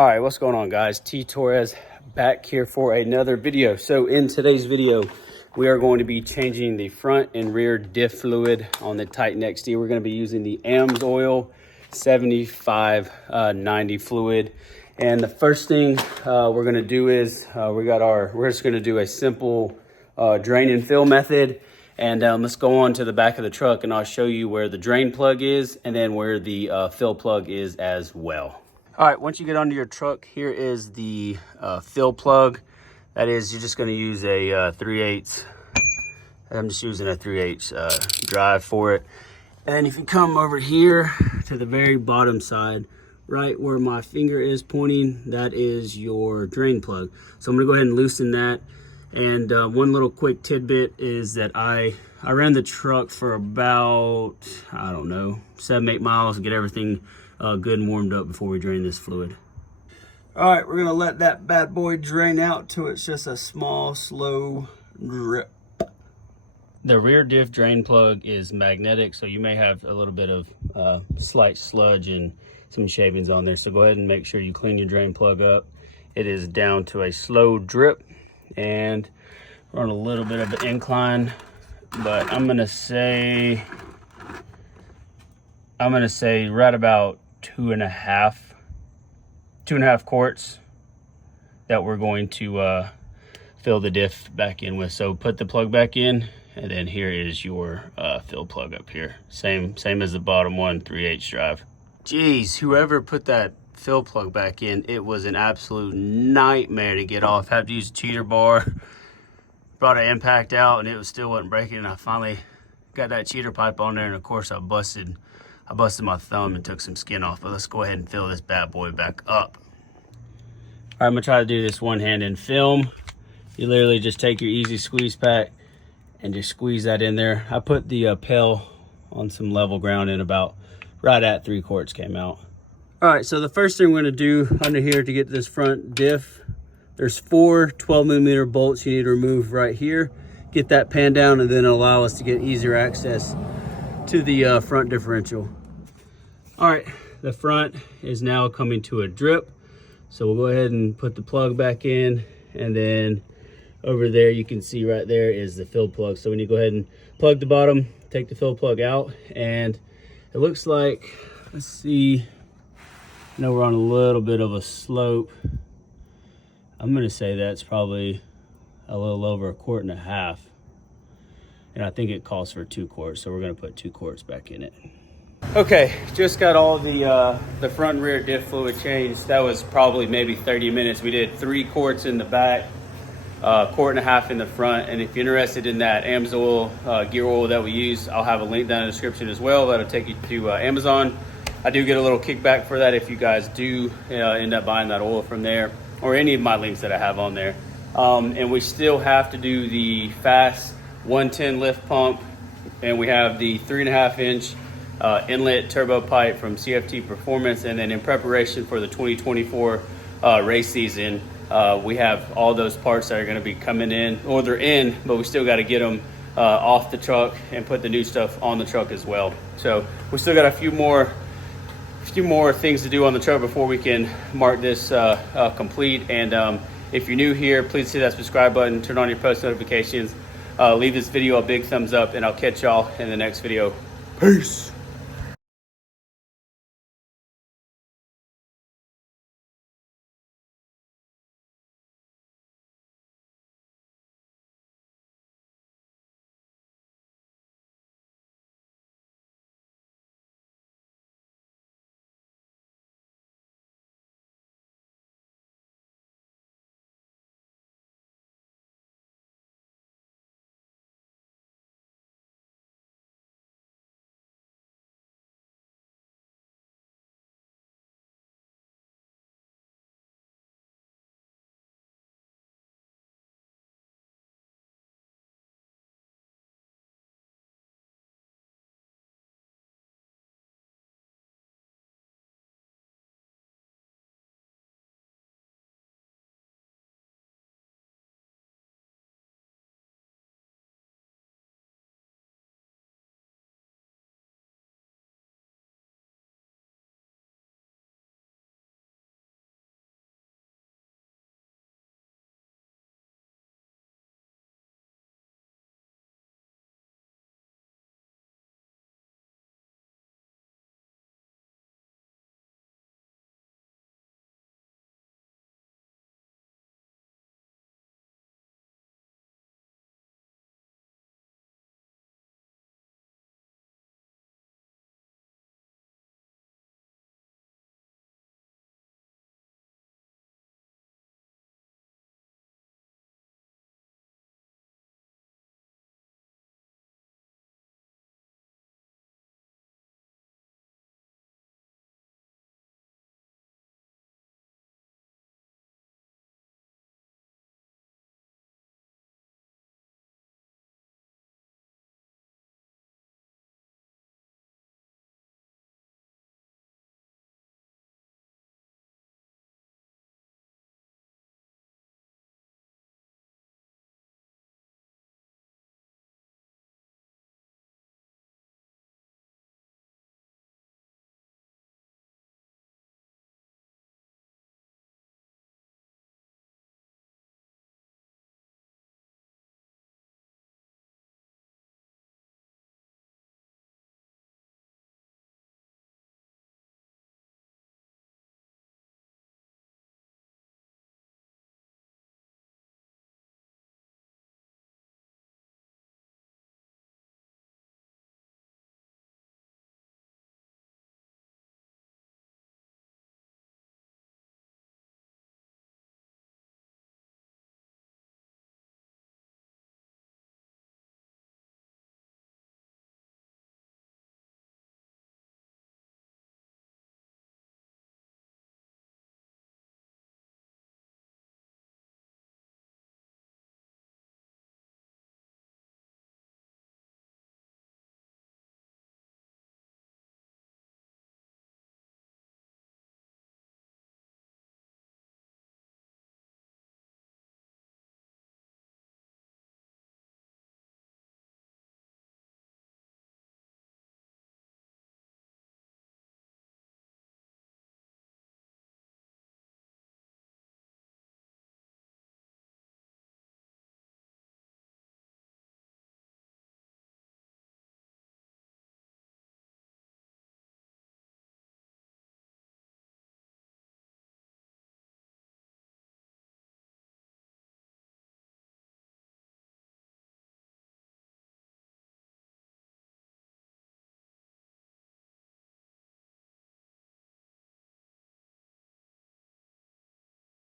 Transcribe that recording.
All right, what's going on, guys? T Torres back here for another video. So in today's video, we are going to be changing the front and rear diff fluid on the Titan XD. We're going to be using the AMS oil 7590 fluid. And the first thing we're going to do is we're just going to do a simple drain and fill method. And let's go on to the back of the truck and I'll show you where the drain plug is and then where the fill plug is as well. All right, once you get onto your truck, here is the fill plug. That is, you're just gonna use a 3/8. I'm just using a 3/8 drive for it. And then if you come over here to the very bottom side, right where my finger is pointing, that is your drain plug. So I'm gonna go ahead and loosen that. And one little quick tidbit is that I ran the truck for about, I don't know, 7-8 miles to get everything good and warmed up before we drain this fluid. All right, we're gonna let that bad boy drain out till it's just a small, slow drip. The rear diff drain plug is magnetic, so you may have a little bit of slight sludge and some shavings on there. So go ahead and make sure you clean your drain plug up. It is down to a slow drip and we're on a little bit of an incline, but I'm gonna say right about two and a half quarts that we're going to fill the diff back in with. So put the plug back in, and then here is your fill plug up here. Same as the bottom one, 3/8 drive. Geez, whoever put that fill plug back in, it was an absolute nightmare to get off. Had to use a cheater bar, brought an impact out, and it still wasn't breaking. And I finally got that cheater pipe on there, and of course I busted my thumb and took some skin off. But let's go ahead and fill this bad boy back up. All right, I'm gonna try to do this one hand in film. You literally just take your easy squeeze pack and just squeeze that in there. I put the pail on some level ground and about right at 3 quarts came out. All right, so the first thing we're gonna do under here to get this front diff, there's 4 12mm bolts you need to remove right here. Get that pan down and then allow us to get easier access to the front differential. All right, the front is now coming to a drip. So we'll go ahead and put the plug back in, and then over there you can see right there is the fill plug. So when you go ahead and plug the bottom, take the fill plug out, and it looks like, let's see, I know we're on a little bit of a slope. I'm gonna say that's probably a little over 1.5 quarts. And I think it calls for 2 quarts, so we're gonna put 2 quarts back in it. Okay, just got all the front and rear diff fluid changed. That was probably maybe 30 minutes. We did 3 quarts in the back, 1.5 quarts in the front. And if you're interested in that AMS oil, gear oil that we use, I'll have a link down in the description as well. That'll take you to Amazon. I do get a little kickback for that if you guys do end up buying that oil from there, or any of my links that I have on there. And we still have to do the fast 110 lift pump, and we have the 3.5-inch inlet turbo pipe from CFT Performance. And then in preparation for the 2024 race season, we have all those parts that are going to be coming in, or they're in, but we still got to get them off the truck and put the new stuff on the truck as well. So we still got a few more things to do on the truck before we can mark this complete. And if you're new here, please hit that subscribe button, turn on your post notifications, leave this video a big thumbs up, and I'll catch y'all in the next video. Peace.